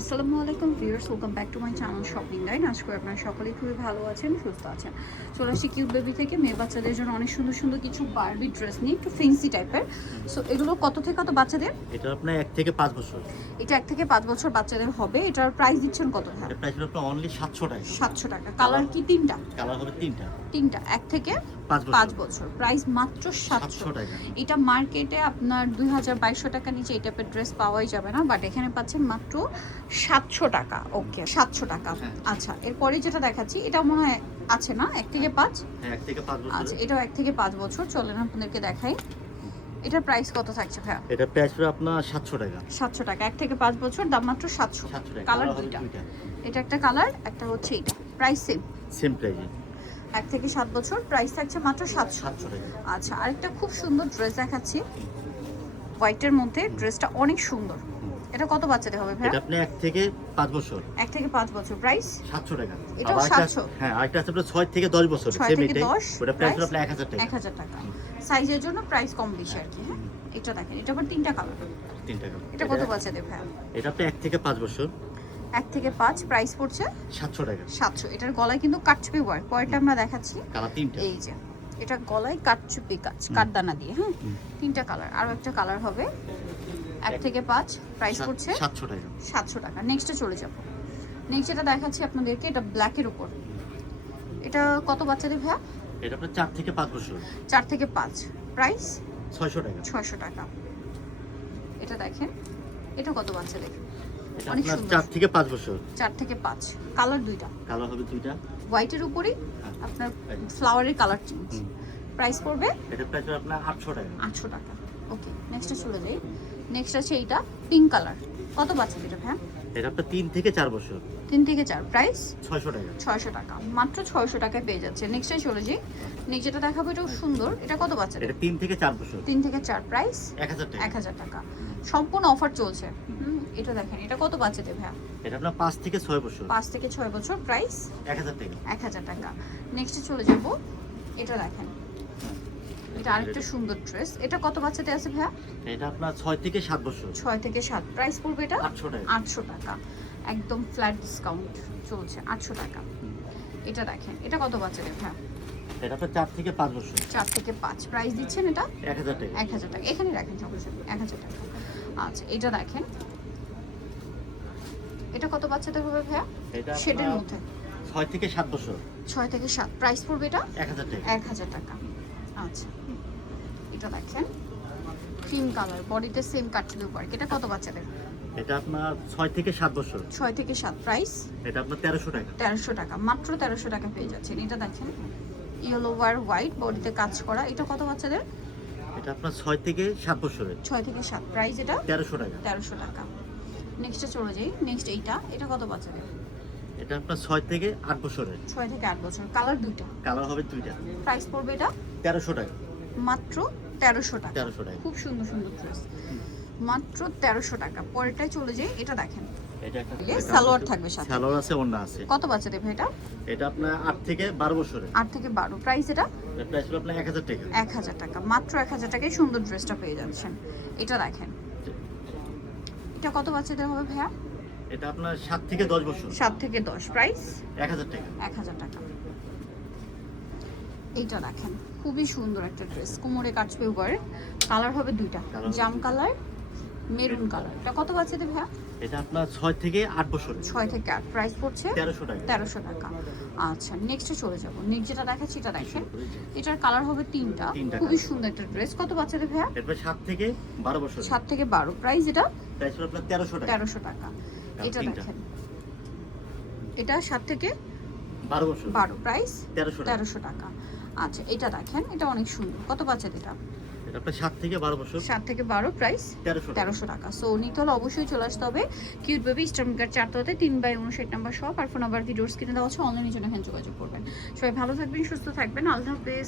আসসালামু আলাইকুম viewers, welcome back to my channel shopping guide. আশা করি আপনারা সকলেই খুবই ভালো আছেন, সুস্থ আছেন। চলে আসছি কিউট বেবি থেকে মেয়ে বাচ্চাদের জন্য অনেক সুন্দর সুন্দর কিছু বারবি ড্রেস নিয়ে, একটু ফেন্সি টাইপের। সো এগুলো কত থেকে কত বাচ্চাদের? এটা আপনার 1 থেকে 5 বছর। এটা 1 থেকে 5 বছর বাচ্চাদের হবে। এটার প্রাইস দিচ্ছেন কত? হ্যাঁ, এর প্রাইস হলো আপনার অনলি 700 টাকা। 700 টাকা। কালার কি তিনটা? কালার হবে তিনটা। 1 থেকে 5 5 বছর। প্রাইস মাত্র 700 টাকা। এটা মার্কেটে আপনার 2200 টাকা নিচে এই টাইপের ড্রেস পাওয়াই যাবে না, বাট এখানে পাচ্ছেন মাত্র 700 টাকা। ওকে, 700 টাকা। আচ্ছা, এরপরে যেটা দেখাচ্ছি এটা মনে হয় আছে না 1 থেকে 5? হ্যাঁ, 1 থেকে 5 বছর। আচ্ছা, এটাও 1 থেকে 5 বছর। চলেন আপনাদেরকে দেখাই এটার প্রাইস কত থাকছে ভাইয়া। এটা প্রাইস হলো আপনার 700 টাকা। 700 টাকা। 1 থেকে 5 বছর, দাম মাত্র 700 টাকা। কালার দুইটা। এটা একটা কালার, একটা হচ্ছে এটা। প্রাইস সেম প্রাইসে। 1 থেকে 7 বছর, প্রাইস থাকছে মাত্র 700 টাকা। আচ্ছা, আরেকটা খুব সুন্দর ড্রেস দেখাচ্ছি হোয়াইটের মধ্যে। ড্রেসটা অনেক সুন্দর। এটা কত বাচ্চাদের হবে ভাই? এটা আপনি 1 থেকে 5 বছর। 1 থেকে 5 বছর, প্রাইস 700 টাকা। এটাও আবার একটা 700? হ্যাঁ, আরেকটা আছে আপনার 6 থেকে 10 বছর। 6 সেম থেকে এটাই। 10, ওটা প্রাইস হলো আপনার 1000 টাকা। 1000 টাকা। সাইজের জন্য প্রাইস কম বেশি আর কি। হ্যাঁ, এটা দেখেন, এটা আবার তিনটা কালার। 3 টাকা। এটা কত বাচ্চাদের ভাই? এটা আপনি 1 থেকে 5 বছর। 1 থেকে 5, প্রাইস পড়ছে 700 টাকা। 700। এটার গলায় কিন্তু কাটচুপি ওয়ার্ক। পরেরটা আমরা দেখাচ্ছি। কালার তিনটা। এই যে এটা গলায় কাটচুপি কাজ, কাটদানা দিয়ে। হ্যাঁ, তিনটা কালার। আরো একটা কালার হবে 1 থেকে 5, প্রাইস পড়ছে 700 টাকা। 700 টাকা। নেক্সটে চলে যাব। নেক্সট এটা দেখাচ্ছি আপনাদেরকে, এটা ব্ল্যাকের উপর। এটা কত বাচ্চাদের ভাইয়া? এটা আপনার 4 থেকে 5 বছর। 4 থেকে 5, প্রাইস 600 টাকা। 600 টাকা। এটা দেখেন, এটা কত বাচ্চাদের? এটা অনেক আপনার সুন্দর। 4 থেকে 5 বছর। 4 থেকে 5, কালার দুইটা। কালার হবে দুইটা। হোয়াইটের উপরেই আপনার ফ্লাওয়ারের কালার চেঞ্জ। প্রাইস পড়বে এটা প্রাইস হবে আপনার 800 টাকা। 800 টাকা। ওকে, নেক্সটে চলে যাই। নেক্সট আছে এইটা পিঙ্ক কালার। কত বাচ্চাদের এটা ভাইয়া? এটা আপনার 3 থেকে 4 বছর। 3 থেকে 4, প্রাইস 600 টাকা। 600 টাকা। মাত্র 600 টাকায় পেয়ে যাচ্ছে। নেক্সটে চলে যাই। নেক্সট যেটা দেখাবো এটাও সুন্দর। এটা কত বাচ্চাদের? এটা 3 থেকে 4 বছর। 3 থেকে 4, প্রাইস 1000 টাকা। 1000 টাকা। সম্পূর্ণ অফার চলছে। এটা দেখেন, এটা কত বাচ্চাদের ভাইয়া? এটা আপনার 5 থেকে 6 বছর। 5 থেকে 6 বছর, প্রাইস 1000 টাকা। 1000 টাকা। নেক্সটে চলে যাব। এটা দেখেন, এটা আরেকটা সুন্দর ড্রেস। এটা কত বাচ্চাদের আছে ভাইয়া? এটা আপনার 6 থেকে 7 বছর। 6 থেকে 7, প্রাইস পড়বে এটা 800 টাকা। 800 টাকা। একদম ফ্ল্যাট ডিসকাউন্ট চলছে, 800 টাকা। এটা দেখেন, এটা কত বাচ্চাদের ভাইয়া? এটা আপনার 4 থেকে 5 বছর। 4 থেকে 5, প্রাইস দিচ্ছেন এটা 1000 টাকা। 1000 টাকা। এখানে রাখেন সমস্যা নেই, 1000 টাকা। আচ্ছা, এটা দেখেন, এটা কত বাচ্চাদের হবে ভাইয়া? এটা শেডের আপনার মধ্যে 6 থেকে 7 বছর। 6 থেকে 7, প্রাইস পড়বে এটা 1000 টাকা। 1000 টাকা। আচ্ছা, এটা দেখেন ক্রিম কালার, বডিতে সেম কাটছুপি ওয়ার্ক। এটা কত বাচ্চাদের? এটা আপনার 6 থেকে 7 বছর। 6 থেকে 7, প্রাইস এটা আপনার 1300 টাকা। 1300 টাকা। মাত্র 1300 টাকা পেয়ে যাচ্ছেন। এটা দেখেন ইয়েলো ওয়ার হোয়াইট, বডিতে কাজ করা। এটা কত বাচ্চাদের? এটা আপনার 6 থেকে 7 বছরের। 6 থেকে 7, প্রাইস এটা 1300 টাকা। 1300 টাকা। নেক্সটে চলে যাই। নেক্সট এইটা, এটা কত বাচ্চাদের? এটা আপনার 6 থেকে 8 বছরের। 6 থেকে 8 বছর, কালার দুইটা। কালার হবে দুইটা। প্রাইস পড়বে এটা 1300 টাকা। মাত্র 1300 টাকা। 1300 টাকা। খুব সুন্দর সুন্দর ড্রেস, মাত্র 1300 টাকা। পরেরটাই চলে যাই। এটা দেখেন, এটা একটা সালোয়ার থাকবে সাথে। সালোয়ার আছে, ওড়না আছে। কত বাচ্চাদের ভাই এটা? এটা আপনার 8 থেকে 12 বছরের। 8 থেকে 12, প্রাইস এটা এর প্রাইস হলো আপনার 1000 টাকা। 1000 টাকা। মাত্র 1000 টাকায় সুন্দর ড্রেসটা পেয়ে যাচ্ছেন। এটা দেখেন, এটা কত বাচ্চাদের হবে ভাইয়া? এটা আপনার 7 থেকে 10 বছর। 7 থেকে 10, প্রাইস 1000 টাকা। 1000 টাকা। এইটা দেখেন, খুবই সুন্দর একটা ড্রেস, কোমরে কাটছবে ওভার। কালার হবে দুইটা, জাম কালার, মেরুন কালার। এটা কত বাচ্চাদের ভাইয়া? এটা আপনার 6 থেকে 8 বছরের। 6 থেকে 8, প্রাইস পড়ছে 1300 টাকা। 1300 টাকা। আচ্ছা, নেক্সটে চলে যাব। নেক্সট যেটা দেখাচ্ছি এটা দেখেন, এটার কালার হবে তিনটা। খুবই সুন্দর একটা ড্রেস। কত বাচ্চাদের ভাইয়া? এরপর 7 থেকে 12 বছর। 7 থেকে 12, প্রাইস এটা প্রাইস হলো আপনার 1300 টাকা। 1300 টাকা। এটা দেখেন, এটা 7 থেকে 12 বছর। 12, প্রাইস 1300 টাকা। 1300 টাকা। আচ্ছা, এটা দেখেন, এটা অনেক সুন্দর। কত বাচ্চাদের এটা? এটা আপনার 7 থেকে 12 বছর। 7 থেকে 12, প্রাইস 1300 টাকা। সো নিতে হলে অবশ্যই চলে আসতে হবে কিউট বেবি স্টারমিকার 4 3/59 নাম্বার শপ। আর ফোন নাম্বার ভিডিওস কিনে দেওয়া হচ্ছে, অনলাইনে জন্য এখানে যোগাযোগ করবেন। সবাই ভালো থাকবেন, সুস্থ থাকবেন। আল্লাহ হাফেজ।